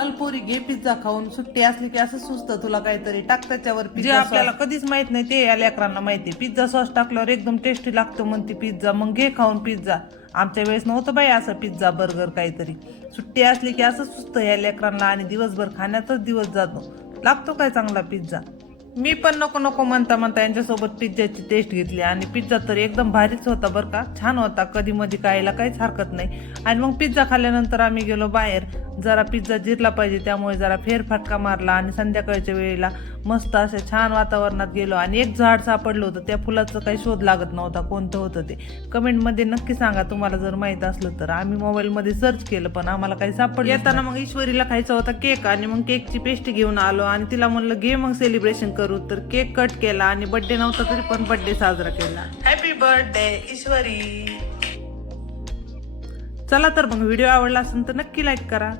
चल पोरी घे पिझ्झा खाऊन. सुट्टी असली की असं सुचतं तुला काहीतरी टाक त्याच्यावर जे पिझ्झा आपल्याला कधीच माहित नाही ते या लेकरांना माहिती. पिझ्झा सॉस टाकल्यावर एकदम टेस्टी लागतो म्हणते पिझ्झा. मग घे खाऊन पिझ्झा. आमच्या वेळेस नव्हतं बाई असं पिझ्झा बर्गर काहीतरी. सुट्टी असली की असं सुचतं या लेकरांना आणि दिवसभर खाण्यातच दिवस जातो. लागतो काय चांगला पिझ्झा. मी पण नको नको म्हणता म्हणता यांच्यासोबत पिझ्झाची टेस्ट घेतली आणि पिझ्झा तर एकदम भारीच होता बरं का. छान होता. कधी मध्ये खायला काहीच हरकत नाही. आणि मग पिझ्झा खाल्ल्यानंतर आम्ही गेलो बाहेर. जरा पिझ्झा जिरला पाहिजे त्यामुळे जरा फेरफटका मारला आणि संध्याकाळच्या वेळेला मस्त अशा छान वातावरणात गेलो आणि एक झाड सापडलं होतं. त्या फुलाचं काही शोध लागत नव्हता कोणतं होतं ते. कमेंटमध्ये नक्की सांगा तुम्हाला जर माहीत असलं तर. आम्ही मोबाईलमध्ये सर्च केलं पण आम्हाला काही सापडलं. येताना मग ईश्वरीला खायचा होता केक आणि मग केकची पेस्ट्री घेऊन आलो आणि तिला म्हणलं घे मग सेलिब्रेशन करू. तर केक कट केला आणि बर्थडे नव्हता तरी पण बर्थडे साजरा केला. हॅपी बर्थडे ईश्वरी. चला तर मग व्हिडिओ आवडला असेल तर नक्की लाईक करा.